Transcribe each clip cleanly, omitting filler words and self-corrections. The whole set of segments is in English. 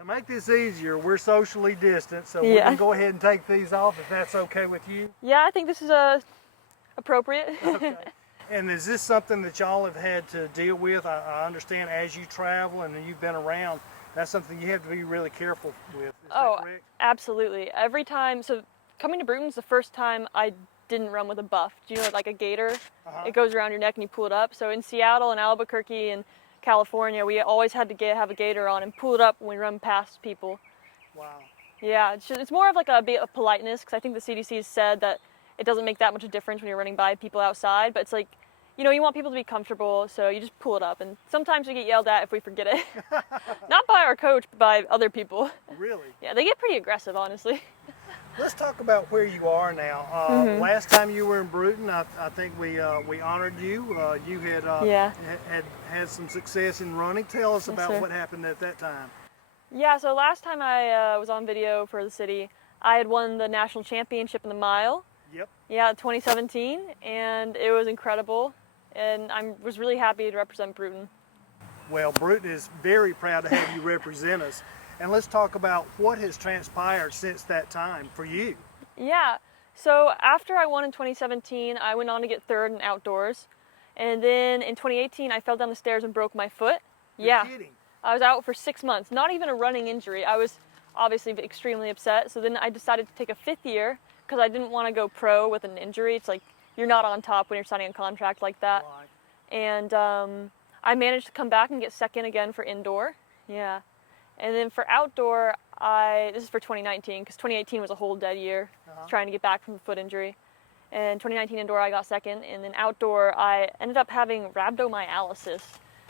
To make this easier, we're socially distant, so we can go ahead and take these off if that's okay with you. Yeah, I think this is appropriate. Okay. And is this something that y'all have had to deal with? I understand as you travel and you've been around, that's something you have to be really careful with. Is that correct? Absolutely. Every time, so coming to Brewton's the first time I didn't run with a buff. Do you know, like a gaiter? It goes around your neck and you pull it up. So in Seattle and Albuquerque and California, we always had to have a gaiter on and pull it up when we run past people. Wow. Yeah, it's more of like a bit of politeness, because I think the CDC has said that it doesn't make that much of a difference when you're running by people outside, but it's like, you know, you want people to be comfortable, so you just pull it up, and sometimes we get yelled at if we forget it. Not by our coach, but by other people. Really? Yeah, they get pretty aggressive, honestly. Let's talk about where you are now. Last time you were in Brewton, I think we honored you. You had some success in running. Tell us about what happened at that time. Yeah, so last time I was on video for the city, I had won the national championship in the mile. Yep. Yeah, 2017, and it was incredible, and I was really happy to represent Brewton. Well, Brewton is very proud to have you represent us. And let's talk about what has transpired since that time for you. Yeah, so after I won in 2017, I went on to get third in outdoors. And then in 2018, I fell down the stairs and broke my foot. You're kidding. I was out for 6 months, not even a running injury. I was obviously extremely upset. So then I decided to take a 5th year because I didn't want to go pro with an injury. It's like you're not on top when you're signing a contract like that. Right. And I managed to come back and get second again for indoor. Yeah. And then for outdoor, this is for 2019, because 2018 was a whole dead year, trying to get back from the foot injury. And 2019 indoor, I got second. And then outdoor, I ended up having rhabdomyolysis.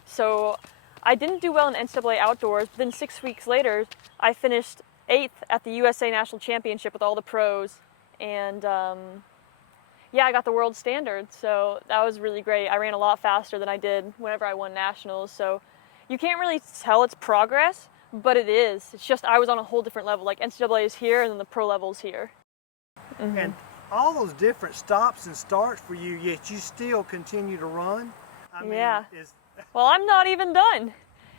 So I didn't do well in NCAA outdoors, but then 6 weeks later, I finished 8th at the USA National Championship with all the pros. And yeah, I got the world standard. So that was really great. I ran a lot faster than I did whenever I won nationals. So you can't really tell it's progress, but it is. It's just I was on a whole different level. Like NCAA is here and then the pro level's here. And all those different stops and starts for you, yet you still continue to run? I mean, yeah. Well, I'm not even done.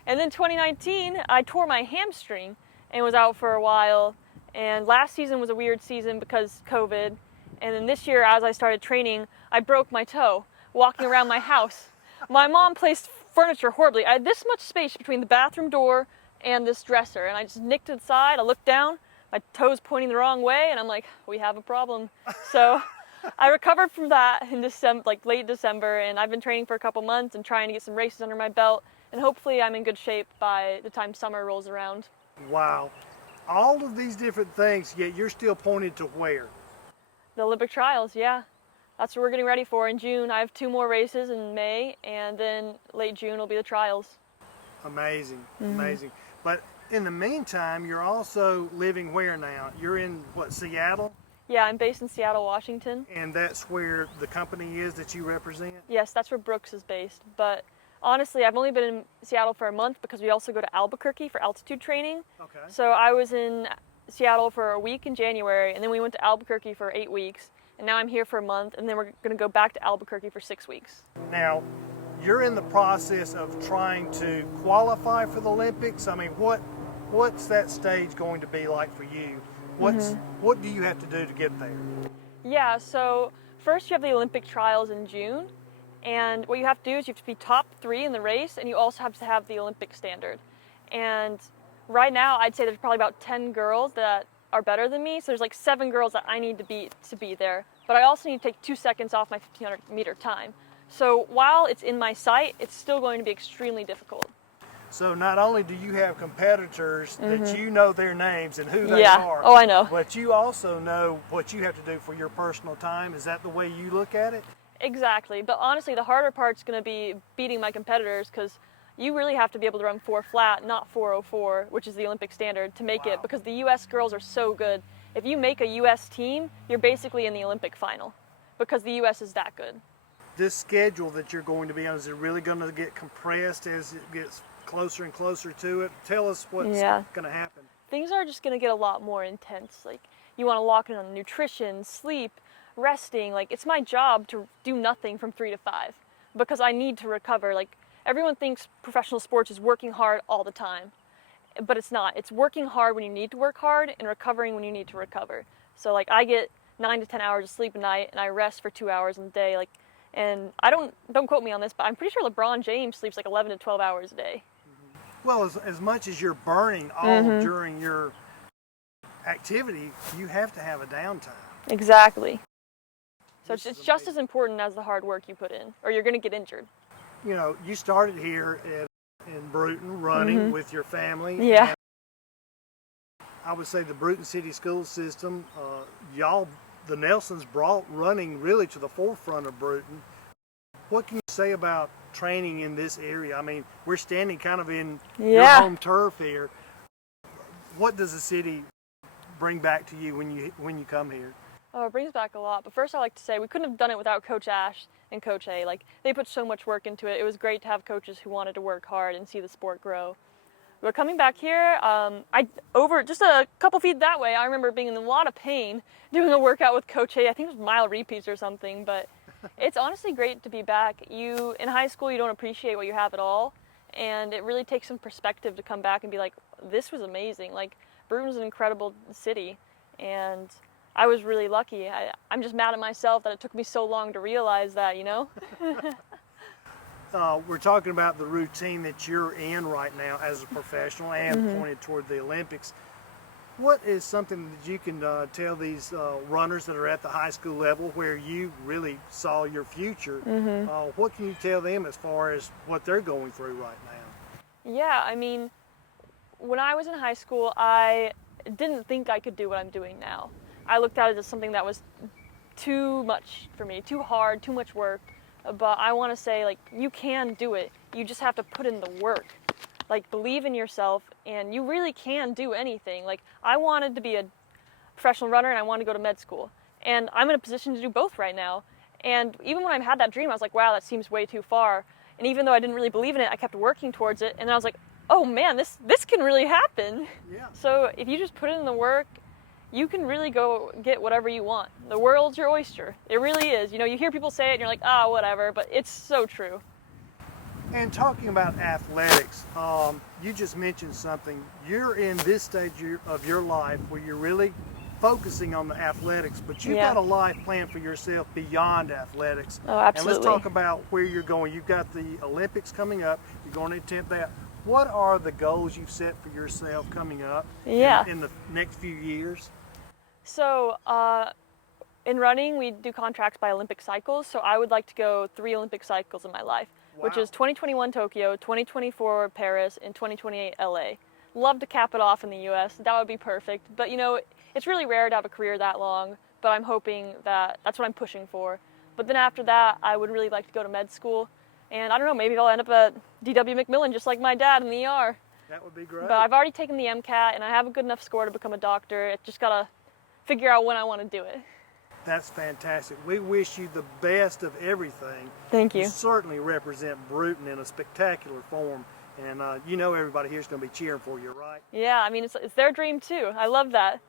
And then 2019, I tore my hamstring and was out for a while. And last season was a weird season because COVID. And then this year, as I started training, I broke my toe walking around my house. My mom placed furniture horribly. I had this much space between the bathroom door and this dresser, and I just nicked to the side. I looked down, my toe's pointing the wrong way, and I'm like, we have a problem. So I recovered from that in December, like late December, and I've been training for a couple months and trying to get some races under my belt, and hopefully I'm in good shape by the time summer rolls around. Wow. All of these different things, yet you're still pointed to where? The Olympic trials, yeah. That's what we're getting ready for in June. I have 2 more races in May, and then late June will be the trials. Amazing, amazing. But in the meantime, you're also living where now? You're in, what, Seattle? Yeah, I'm based in Seattle, Washington. And that's where the company is that you represent? Yes, that's where Brooks is based. But honestly, I've only been in Seattle for a month because we also go to Albuquerque for altitude training. Okay. So I was in Seattle for a week in January, and then we went to Albuquerque for 8 weeks. And now I'm here for a month, and then we're going to go back to Albuquerque for 6 weeks. Now, you're in the process of trying to qualify for the Olympics. I mean, what's that stage going to be like for you? What do you have to do to get there? Yeah, so first you have the Olympic trials in June, and what you have to do is you have to be top 3 in the race, and you also have to have the Olympic standard. And right now, I'd say there's probably about 10 girls that are better than me, so there's like 7 girls that I need to beat to be there. But I also need to take 2 seconds off my 1500 meter time. So while it's in my sight, it's still going to be extremely difficult. So not only do you have competitors that you know their names and who they are, oh, I know, but you also know what you have to do for your personal time. Is that the way you look at it? Exactly, but honestly, the harder part's going to be beating my competitors, because you really have to be able to run 4 flat, not 4:04, which is the Olympic standard, to make it, because the U.S. girls are so good. If you make a U.S. team, you're basically in the Olympic final, because the U.S. is that good. This schedule that you're going to be on, is it really going to get compressed as it gets closer and closer to it? Tell us what's going to happen. Things are just going to get a lot more intense. Like, you want to lock in on nutrition, sleep, resting. Like, it's my job to do nothing from 3 to 5 because I need to recover. Like, everyone thinks professional sports is working hard all the time, but it's not. It's working hard when you need to work hard and recovering when you need to recover. So like I get 9 to 10 hours of sleep a night and I rest for 2 hours in the day. Like, and I don't quote me on this, but I'm pretty sure LeBron James sleeps like 11 to 12 hours a day. Well, as much as you're burning all during your activity, you have to have a downtime. Exactly. So it's just as important as the hard work you put in, or you're going to get injured. You know, you started here in Brewton running with your family. Yeah. I would say the Brewton City school system, y'all, the Nelsons, brought running really to the forefront of Brewton. What can you say about training in this area? I mean, we're standing kind of in your home turf here. What does the city bring back to you when you come here? Oh, it brings back a lot. But first, I like to say we couldn't have done it without Coach Ash and Coach A. Like, they put so much work into it. It was great to have coaches who wanted to work hard and see the sport grow. But coming back here, over just a couple feet that way, I remember being in a lot of pain doing a workout with Coach A. I think it was mile repeats or something. But it's honestly great to be back. In high school, you don't appreciate what you have at all. And it really takes some perspective to come back and be like, this was amazing. Like, Brewton's an incredible city. And I was really lucky. I'm just mad at myself that it took me so long to realize that, you know? We're talking about the routine that you're in right now as a professional and pointed toward the Olympics. What is something that you can tell these runners that are at the high school level where you really saw your future? What can you tell them as far as what they're going through right now? Yeah, I mean, when I was in high school, I didn't think I could do what I'm doing now. I looked at it as something that was too much for me, too hard, too much work. But I want to say, like, you can do it. You just have to put in the work. Like, believe in yourself, and you really can do anything. Like, I wanted to be a professional runner, and I wanted to go to med school. And I'm in a position to do both right now. And even when I had that dream, I was like, wow, that seems way too far. And even though I didn't really believe in it, I kept working towards it. And then I was like, oh man, this can really happen. Yeah. So if you just put in the work, you can really go get whatever you want. The world's your oyster. It really is. You know, you hear people say it and you're like, ah, whatever, but it's so true. And talking about athletics, you just mentioned something. You're in this stage of your life where you're really focusing on the athletics, but you've got a life plan for yourself beyond athletics. Oh, absolutely. And let's talk about where you're going. You've got the Olympics coming up. You're going to attempt that. What are the goals you've set for yourself coming up in the next few years? So in running, we do contracts by Olympic cycles. So I would like to go 3 Olympic cycles in my life, which is 2021 Tokyo, 2024 Paris, and 2028 LA. Love to cap it off in the US. That would be perfect. But you know, it's really rare to have a career that long, but I'm hoping that that's what I'm pushing for. But then after that, I would really like to go to med school. And I don't know, maybe I'll end up at D.W. McMillan just like my dad in the ER. That would be great. But I've already taken the MCAT and I have a good enough score to become a doctor. It's just gotta figure out when I want to do it. That's fantastic. We wish you the best of everything. Thank you. You certainly represent Brewton in a spectacular form, and you know everybody here is going to be cheering for you, right? Yeah, I mean, it's their dream too. I love that.